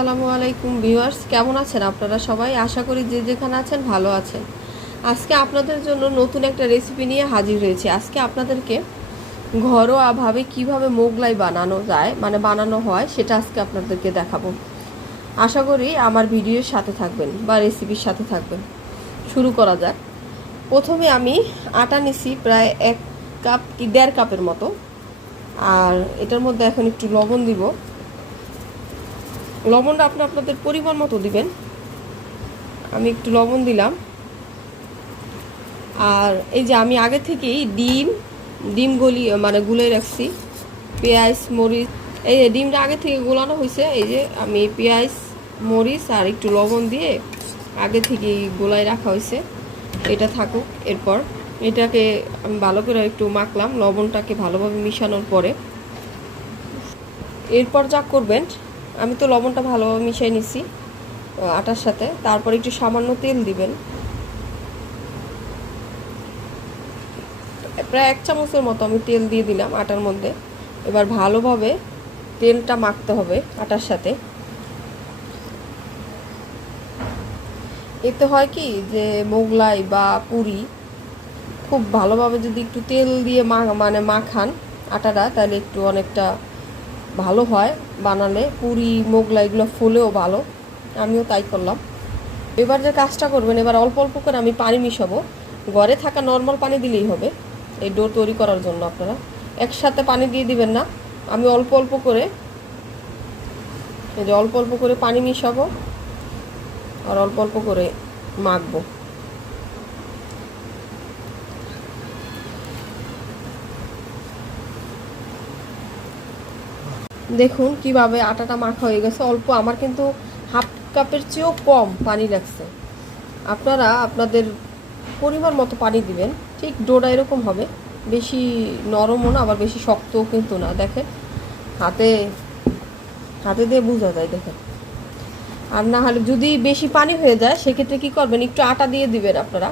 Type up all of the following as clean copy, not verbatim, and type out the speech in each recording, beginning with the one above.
আসসালামু আলাইকুম ভিউয়ার্স, কেমন আছেন আপনারা সবাই? আশা করি যে যেখানে আছেন ভালো আছেন। আজকে আপনাদের জন্য নতুন একটা রেসিপি নিয়ে হাজির হয়েছি। আজকে আপনাদেরকে ঘরোয়াভাবে কিভাবে মোগলাই বানানো যায়, মানে বানানো হয়, সেটা আজকে আপনাদেরকে দেখাবো। আশা করি আমার ভিডিওর সাথে থাকবেন বা রেসিপির সাথে থাকবেন। শুরু করা যাক। প্রথমে আমি আটা নিছি প্রায় 1 কাপ কি 1.5 কাপের মতো। আর এটার মধ্যে এখন একটু লবণ দিব। লবণটা আপনাদের পরিমাণ মতো দিবেন। আমি একটু লবণ দিলাম। আর এই যে আমি আগে থেকেই ডিম গুলে রাখছি। পেঁয়াজ, মরিচ, এই যে ডিমটা আগে থেকে গোলানো হয়েছে। এই যে আমি পেঁয়াজ, মরিচ আর একটু লবণ দিয়ে আগে থেকেই গোলায় রাখা হয়েছে। এটা থাকুক। এরপর এটাকে আমি ভালো করে একটু মাখলাম লবণটাকে ভালোভাবে মিশানোর পরে। এরপর যা করবেন, আমি তো লবণটা ভালোভাবে মিশিয়ে নিছি আটার সাথে। তারপর একটু সামান্য তেল দিবেন, প্রায় 1 চামচের মতো আমি তেল দিয়ে দিলাম আটার মধ্যে। এবার ভালোভাবে তেলটা মাখতে হবে আটার সাথে। এতে হয় কি যে মোগলাই বা পুরি খুব ভালোভাবে যদি একটু তেল দিয়ে মাখান আটাটা, তাহলে একটু অনেকটা ভালো হয় বানালে। পুরি মোগলাইগুলো ফুলেও ভালো। আমিও তাই করলাম। এবার যে কাজটা করবেন, এবার অল্প অল্প করে আমি পানি মিশাবো। ঘরে থাকা নর্মাল পানি দিলেই হবে এই ডো তৈরি করার জন্য। আপনারা একসাথে পানি দিয়ে দিবেন না। আমি অল্প অল্প করে পানি মিশাবো আর অল্প অল্প করে মাখবো। দেখুন কিভাবে আটাটা মাখা হয়ে গেছে। অল্প, আমার কিন্তু হাফ কাপের চেয়েও কম পানি লাগছে। আপনারা আপনাদের পরিমাণ মতো পানি দিবেন। ঠিক ডোটা এরকম হবে, বেশি নরমও না আবার বেশি শক্তও কিন্তু না। দেখেন হাতে দিয়ে বোঝা যায়, দেখেন। আর না হলে যদি বেশি পানি হয়ে যায়, সেক্ষেত্রে কী করবেন, একটু আটা দিয়ে দিবেন আপনারা।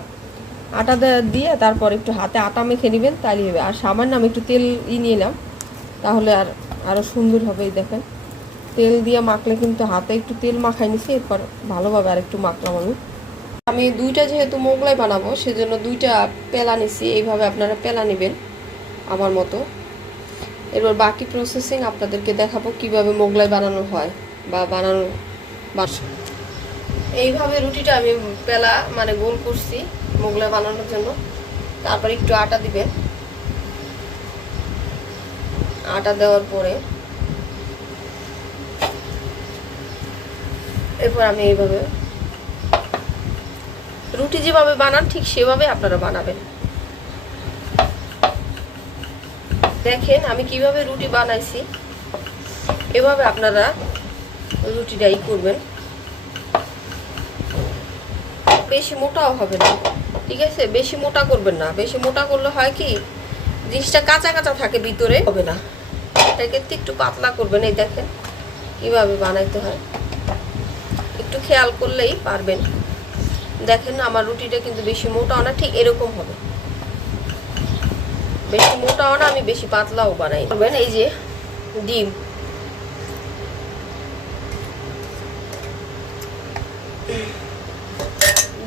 আটা দিয়ে তারপর একটু হাতে আটা মেখে নেবেন, তাইলে হবে। আর সামান্য আমি একটু তেল নিয়ে এলাম, তাহলে আরও সুন্দর হবে। দেখেন তেল দিয়ে মাখলে কিন্তু হাতে একটু তেল মাখাই নিছি। এরপর ভালোভাবে আর একটু মাখলাম আমি দুইটা যেহেতু মোগলাই বানাবো, সেজন্য 2টা পেলা নিছি। এইভাবে আপনারা পেলা নেবেন আমার মতো। এরপর বাকি প্রসেসিং আপনাদেরকে দেখাবো কিভাবে মোগলাই বানানো হয় বা এইভাবে রুটিটা আমি পেলা গোল করছি মোগলাই বানানোর জন্য। তারপর একটু আটা দিবেন। আটা দেওয়ার পরে এরপর আমি এইভাবে রুটি যেভাবে বানান ঠিক সেভাবে আপনারা বানাবেন। দেখেন আমি কিভাবে রুটি বানাইছি, এভাবে আপনারা রুটিটাই করবেন। বেশি মোটাও হবে না, ঠিক আছে? বেশি মোটা করবেন না। বেশি মোটা করলে হয় কি, জিনিসটা কাঁচা কাঁচা থাকে, ভিতরে হবে না। এটাকে একটু পাতলা করবেন। এই দেখেন কিভাবে বানাইতে হয়, একটু খেয়াল করলেই পারবেন। দেখেন আমার রুটিটা কিন্তু বেশি মোটাও না, ঠিক এরকম হবে। বেশি মোটাও না, আমি বেশি পাতলাও বানাই। করবেন এই যে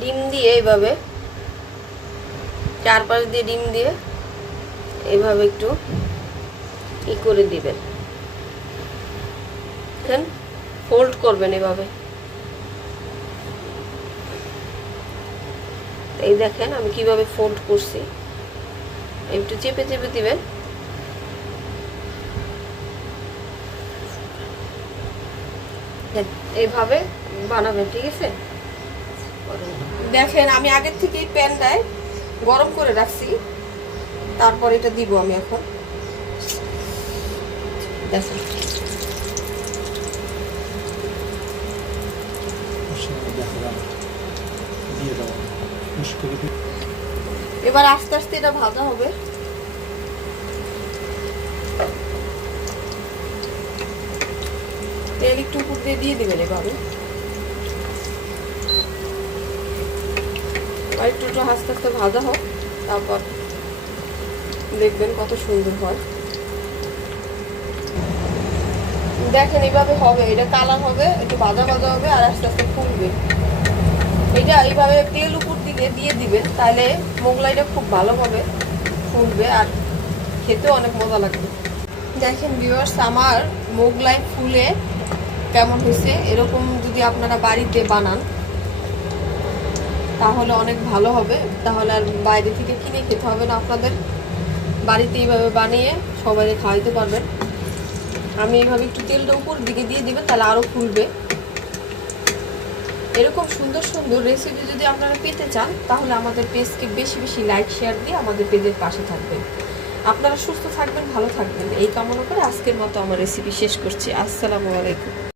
ডিম দিয়ে এইভাবে চারপাশ দিয়ে ডিম দিয়ে এইভাবে একটু করে দিবেন। দেখেন ফোল্ড করবেন এভাবে। এই দেখেন আমি কিভাবে ফোল্ড করছি। একটু চেপে চেপে দিবেন। এইভাবে বানাবেন, ঠিক আছে? দেখেন আমি আগের থেকেই প্যানটায় গরম করে রাখছি। তারপর এটা দিব আমি এখন। দেখেন এবার আস্তে আস্তে এটা ভাজা হবে। তেল একটু উপর দিয়ে দিবেন এভাবে। আর একটু আস্তে আস্তে ভাজা হোক, তারপর দেখবেন কত সুন্দর হয়। দেখেন এইভাবে হবে, এটা কালার হবে, একটু ভাজা ভাজা হবে আর আস্তে আস্তে ফুলবে। এটা এইভাবে তেল উপর দিকে দিয়ে দিবেন, তাহলে মোগলাইটা খুব ভালোভাবে ফুলবে আর খেতেও অনেক মজা লাগবে। দেখেন ভিউয়ার্স, আমার মোগলাই ফুলে কেমন হয়েছে। এরকম যদি আপনারা বাড়িতে বানান তাহলে অনেক ভালো হবে, তাহলে আর বাইরে থেকে কিনে খেতে হবে না আপনাদের। বাড়িতে এইভাবে বানিয়ে সবাইকে খাওয়াইতে পারবেন। আমি এইভাবে একটু তেলটা উপর দিকে দিয়ে দিবেন, তাহলে আরও ফুলবে। এরকম সুন্দর সুন্দর রেসিপি যদি আপনারা পেতে চান তাহলে আমাদের পেজকে বেশি বেশি লাইক শেয়ার দিয়ে আমাদের পেজের পাশে থাকবেন। আপনারা সুস্থ থাকবেন, ভালো থাকবেন এই কামনা করে আজকের মতো আমার রেসিপি শেষ করছি। আসসালামু আলাইকুম।